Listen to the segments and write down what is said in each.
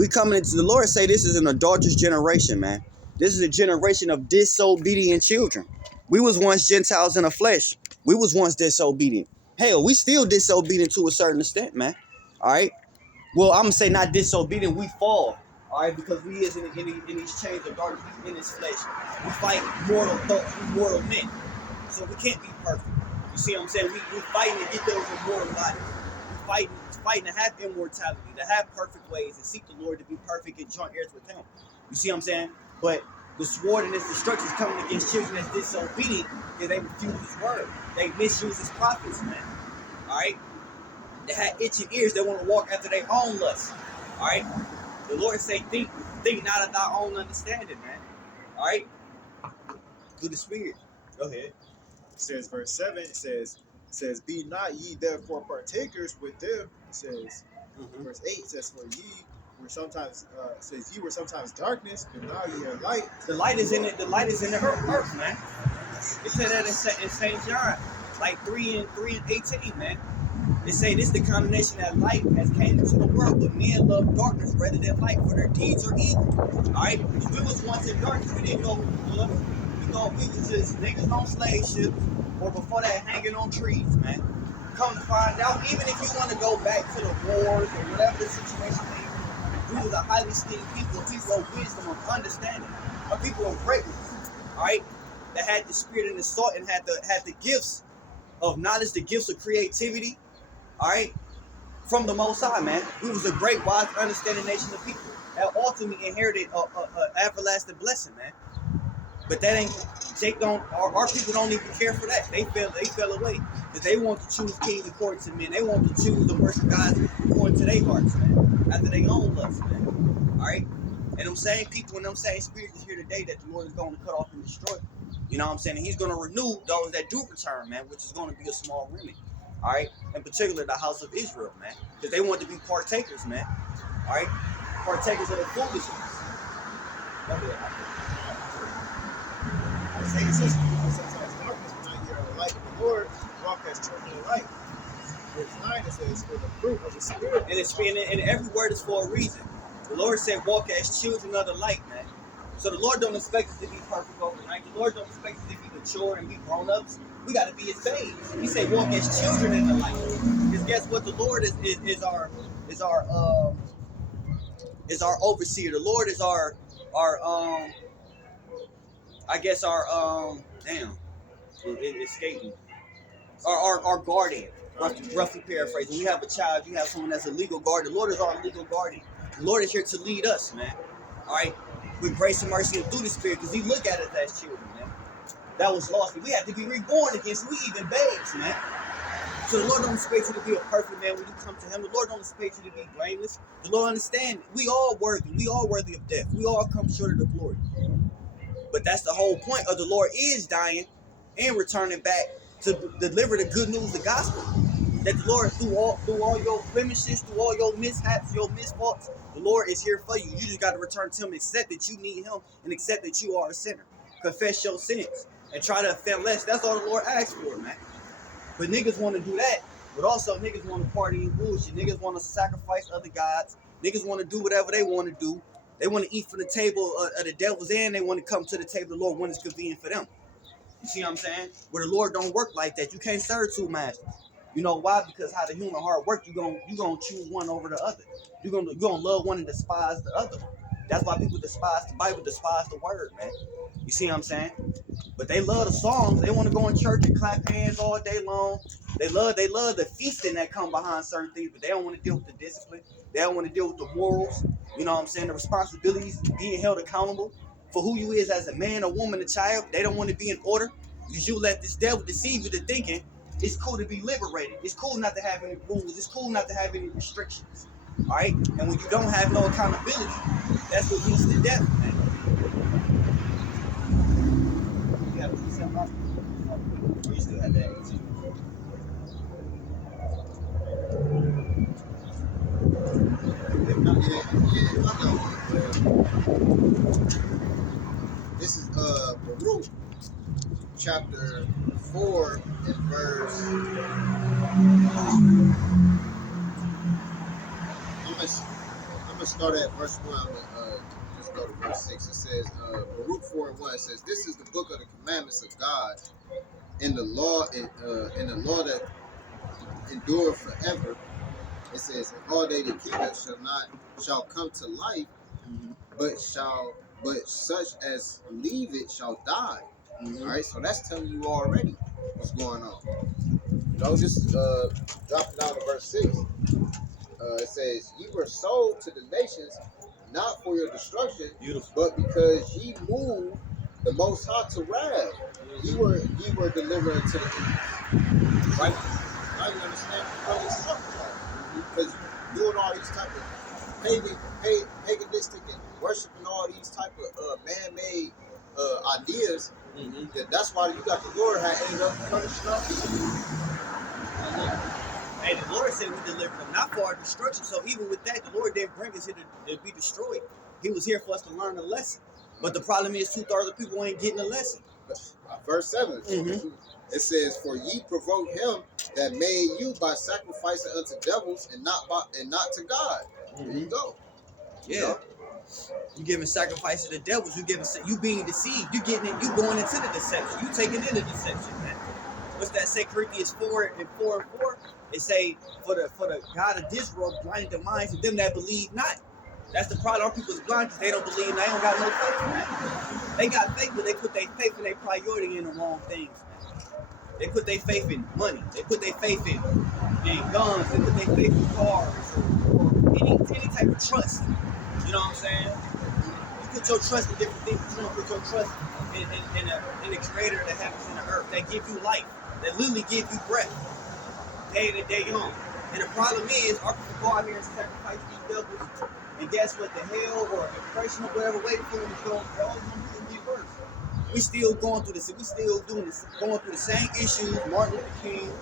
We coming into the Lord say this is an adulterous generation, man. This is a generation of disobedient children. We was once Gentiles in the flesh. We was once disobedient. Hell, we still disobedient to a certain extent, man. All right. Well, I'm gonna say not disobedient. We fall. All right, because we is in these chains of darkness, we in this flesh. We fight mortal thoughts, we mortal men. So we can't be perfect. You see what I'm saying? We fighting to get those immortal bodies. We fighting to have immortality, to have perfect ways, and seek the Lord to be perfect and joint heirs with Him. You see what I'm saying? But the sword and its destruction is coming against children that's disobedient because they refuse His word. They misuse His prophets, man. All right? They had itching ears. They want to walk after their own lust. All right? The Lord say, think not of thy own understanding, man. All right? Through the Spirit. Go ahead. It says, verse 7, it says, be not ye therefore partakers with them. It says, verse 8 says, for ye were sometimes, says, ye were sometimes darkness, but now ye are light. The light is in it. The light is in the earth, man. It said that in St. John, like 3 and 18, man. They say this is the condemnation that light has came into the world, but men love darkness rather than light, for their deeds are evil. All right, we was once in darkness. We didn't know who was good. We was just niggas on slave ships, or before that, hanging on trees, man. Come to find out, even if you want to go back to the wars or whatever the situation is, we was a highly esteemed people, people of wisdom, of understanding, a people of greatness. All right, that had the spirit and the thought and had the gifts of knowledge, the gifts of creativity. All right, from the Most High, man. We was a great, wise, understanding nation of people that ultimately inherited a everlasting blessing, man. But that ain't, our people don't even care for that. They fell away because they want to choose kings according to men. They want to choose the worship God according to their hearts, man, after their own lust, man. All right, and them same people and them same spirits is here today that the Lord is going to cut off and destroy. You know what I'm saying? And He's going to renew those that do return, man, which is going to be a small remnant. All right, in particular the house of Israel, man, because they want to be partakers, man. All right, partakers of the foolishness. I say it says, sometimes darkness, but now ye are the light of the Lord, walk as children of light. Verse 9, it says, for the fruit of the Spirit. And every word is for a reason. The Lord said, walk as children of the light, man. So the Lord don't expect us to be perfect overnight. The Lord don't expect us to be mature and be grown-ups. We got to be His babes. He said, walk as children in the light. Because guess what? The Lord is our overseer. The Lord is our it escaped me. Our guardian. Roughly paraphrasing. When you have a child, you have someone that's a legal guardian. The Lord is our legal guardian. The Lord is here to lead us, man. All right, with grace and mercy and through the Spirit, because He look at us as children, man. That was lost. We have to be reborn again, so we even babes, man. So the Lord don't expect you to be a perfect man when you come to Him. The Lord don't expect you to be blameless. The Lord understands we all worthy. We all worthy of death. We all come short of the glory. But that's the whole point of the Lord is dying and returning back to deliver the good news, the gospel. That the Lord, through all your blemishes, through all your mishaps, your misfaults, the Lord is here for you. You just got to return to Him, accept that you need Him, and accept that you are a sinner. Confess your sins and try to offend less. That's all the Lord asks for, man. But niggas want to do that, but also niggas want to party and bullshit. Niggas want to sacrifice other gods. Niggas want to do whatever they want to do. They want to eat from the table of the devil's end. They want to come to the table of the Lord when it's convenient for them. You see what I'm saying? Where the Lord don't work like that. You can't serve two masters. You know why? Because how the human heart works, you gonna choose one over the other. You're gonna love one and despise the other. That's why people despise the Bible, despise the word, man. You see what I'm saying? But they love the songs. They want to go in church and clap hands all day long. They love the feasting that come behind certain things, but they don't want to deal with the discipline. They don't want to deal with the morals. You know what I'm saying? The responsibilities, being held accountable for who you is as a man, a woman, a child. They don't want to be in order because you let this devil deceive you to thinking it's cool to be liberated. It's cool not to have any rules. It's cool not to have any restrictions. All right? And when you don't have no accountability, that's what leads to death, man. You gotta put something out. Or you still have that attitude. This is Baruch, chapter 4 and verse. I'm gonna start at verse 1. I'm gonna just go to verse 6. It says, Baruch 4:1 says, "This is the book of the commandments of God, and the law, and the law that endure forever." It says, "And all they that keep it shall come to life, but such as leave it shall die." All right, so that's telling you already what's going on. Just dropping down to verse 6. It says, "Ye were sold to the nations, not for your destruction, Beautiful. but because ye moved the Most High to wrath. Ye were delivered into the enemies." Right? Now you understand what he's talking about. Because you're doing all these type of paganistic and worshiping all these type of man-made ideas. That's why you got the Lord had ended up punishing our people. And the Lord said we delivered them not for our destruction. So even with that, the Lord didn't bring us here to be destroyed. He was here for us to learn a lesson. But the problem is 2/3 of people ain't getting a lesson. Verse 7. It says, "For ye provoke him that made you by sacrificing unto devils and not to God." There you go. Yeah. You know? You giving sacrifice to the devils. You being deceived. You getting it. You going into the deception. You taking in the deception, man. What's that? 2 Corinthians 4:4. It say, for the God of this world blinded the minds of them that believe not. That's the problem. Our people's blind because they don't believe and they don't got no faith, man. They got faith, but they put their faith and their priority in the wrong things, man. They put their faith in money. They put their faith in guns. They put their faith in cars or any type of trust. You know what I'm saying? You put your trust in different things. You don't put your trust in the creator of the heavens and the earth that give you life, that literally give you breath, day to day on. And the problem is, our people go out here and sacrifice these devils, and guess what? The hell or oppression or whatever way for them to go, they're always going to get worse. We still going through this. We still doing this, going through the same issues. Martin Luther King,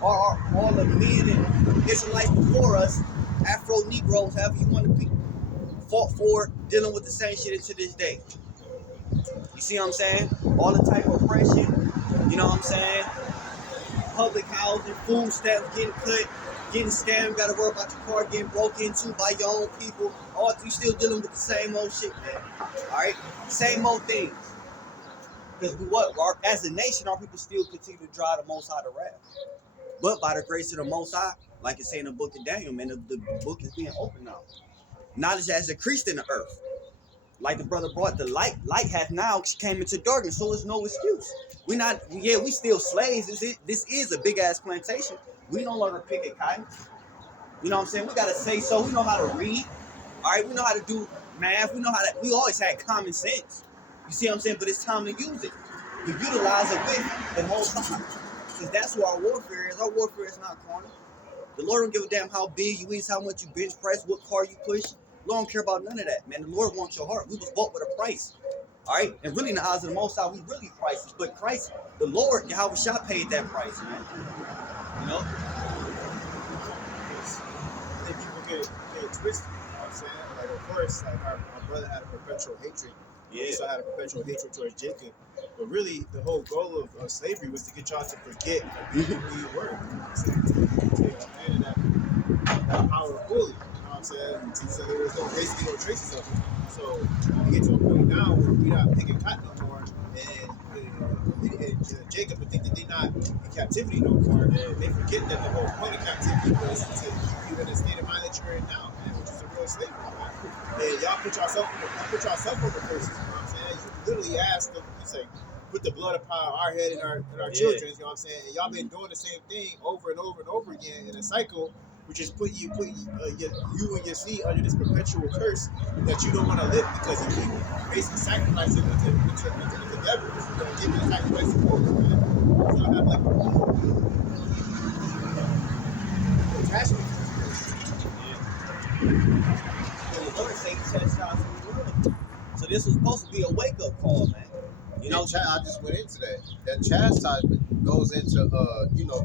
all the men and Israelites before us, Afro Negroes, however you want to be, fought for, dealing with the same shit to this day. You see what I'm saying? All the type of oppression, you know what I'm saying? Public housing, food stamps getting cut, getting scammed, gotta worry about your car getting broken into by your own people. You still dealing with the same old shit, man. Alright? Same old things. Because as a nation, our people still continue to drive the Most High to wrath. But by the grace of the Most High, like it say in the book of Daniel, man, the book is being opened now. Knowledge has increased in the earth. Like the brother brought, the light hath now came into darkness, so there's no excuse. We still slaves. This is a big ass plantation. We no longer pick a cotton. You know what I'm saying? We gotta say so. We know how to read. All right, we know how to do math. We always had common sense. You see what I'm saying? But it's time to use it. To utilize it with the Most High. Because that's what our warfare is. Our warfare is not carnal. The Lord don't give a damn how big you is, how much you bench press, what car you push. The Lord don't care about none of that, man. The Lord wants your heart. We was bought with a price. All right? And really in the eyes of the Most High, we really priceless. But Christ, the Lord, Yahweh Shah paid that price, man. You know? I think people get it twisted, you know what I'm saying? Like, of course, like our brother had a perpetual hatred. Yeah. He also had a perpetual hatred towards Jacob. But really, the whole goal of slavery was to get y'all to forget who you were. You know what I'm saying? To abandon that power fully. You know what I'm saying? So there was basically no traces of it. So we get to a point now where we're not picking cotton no more, and Jacob would think that they're not in captivity no more, and they forget that the whole point of captivity was to keep you in the state of mind that you're in now, man, which is a real slavery, man. And y'all put yourself on the curses, you know what I'm saying? You literally asked them, you say, put the blood upon our head and our children, you know what I'm saying? And y'all been doing the same thing over and over and over again in a cycle, which is put you and your seed under this perpetual curse that you don't want to live because you keep basically sacrificing unto the devil. You're going to give you sacrifice to wolves, man. So y'all have like attachment to The Lord say he chastised the world. So this was supposed to be a wake-up call, man. You know, I just went into that. That chastisement goes into,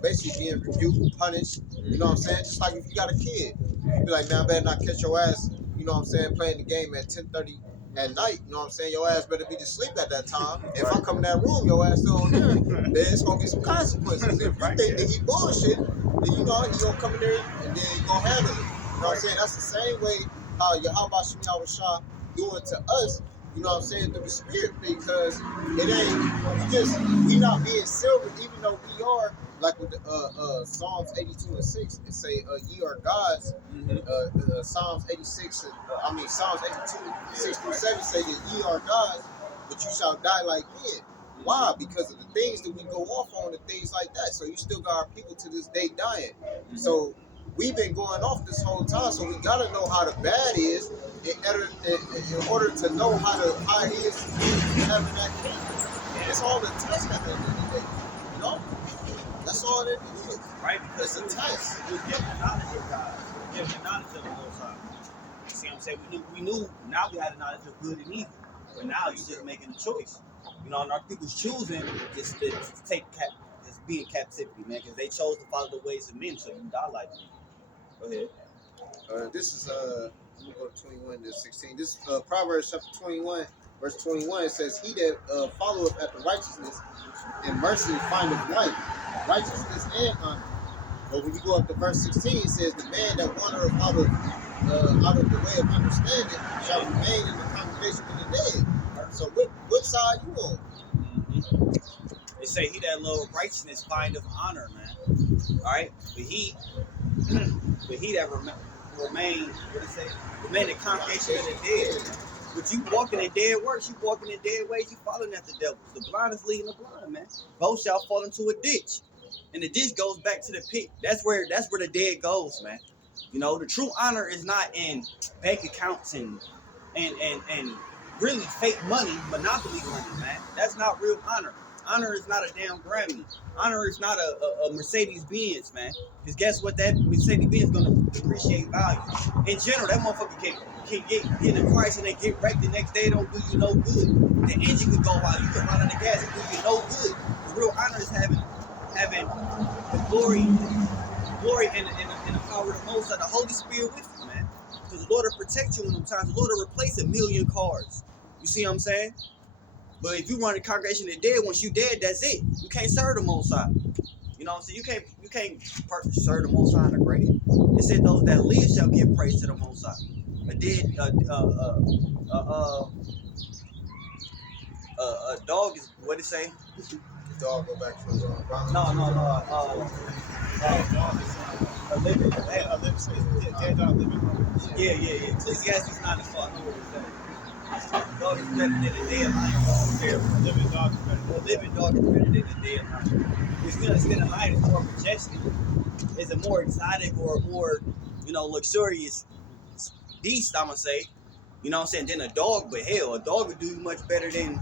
basically being rebuked, punished. You know what I'm saying? Just like if you got a kid, you be like, man, I better not catch your ass. You know what I'm saying? Playing the game at 10:30 at night. You know what I'm saying? Your ass better be to sleep at that time. If I come in that room, your ass still on there, then it's gonna be some consequences. If you think that he bullshit, then you know he gonna come in there and then he gonna handle it. know what I'm saying? That's the same way how Yahweh Shemi Shah doing to us, you know what I'm saying, through the spirit, because it ain't, we not being silver, even though we are, like with the, Psalms 82 and 6, it say, ye are gods. Psalms 86, Psalms 82, 6 through 7 say that ye are gods, but you shall die like men. Why? Because of the things that we go off on and things like that. So you still got our people to this day dying. So we've been going off this whole time. So we gotta know how the bad is in order to know how it is having that kingdom. It's all a test at the end of the day. You know? That's all it is. Right? Because It's a test. we was given the knowledge of God. We was given the knowledge of the Most High. You see what I'm saying? We knew, now we had the knowledge of good and evil. But now you're just making a choice. You know, and our people's choosing just to just be in captivity, man, because they chose to follow the ways of men, so you die like them. Go ahead. This is let me go to 21 to 16. This is Proverbs chapter 21, verse 21. It says, he that followeth after righteousness and mercy findeth life, righteousness and honor. But when you go up to verse 16, it says, the man that wandereth out of the way of understanding shall remain in the congregation of the dead. So what side you on? They say he that loveth righteousness findeth honor, man. All right, but he that remain, what it say? Remain in the congregation of the dead. But you walking in dead works, you walking in dead ways, you following after the devil. The blind is leading the blind, man. Both shall fall into a ditch, and the ditch goes back to the pit. That's where the dead goes, man. You know, the true honor is not in bank accounts and really fake money, monopoly money, man. That's not real honor. Honor is not a damn Grammy. Honor is not a Mercedes Benz, man. Because guess what? That Mercedes Benz is gonna depreciate value. In general, that motherfucker can get in a price and then get wrecked the next day. It don't do you no good. The engine could go out. You can run out of gas. It do you no good. The real honor is having the glory and the power of the Most High, the Holy Spirit with you, man. Because the Lord will protect you in them times. The Lord will replace 1,000,000 cars. You see what I'm saying? But if you run the congregation of the dead, once you dead, that's it. You can't serve the Most High. You know what I'm saying? You can't serve the Most High in the grave. It said those that live shall give praise to the Most High. A dog is what it say? The dog go back to his own vomit. No. A living. Dead dog living. Yeah. Ecclesiastes 9 is far. I know what it says. Dog is better than a dead lion. A living dog is better. A living dog is better than a dead lion. It's gonna lion is more majestic. It's a more exotic or more, luxurious beast, I'm gonna say. You know what I'm saying? Than a dog, but hell, a dog would do much better than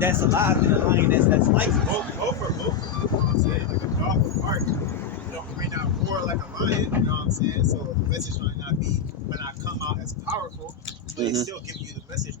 that's alive than a lion that's lifeless. Both. You know what I'm saying? Like a dog with bark, may not roar like a lion, you know what I'm saying? So the message might not come out as powerful, but it's still giving you the message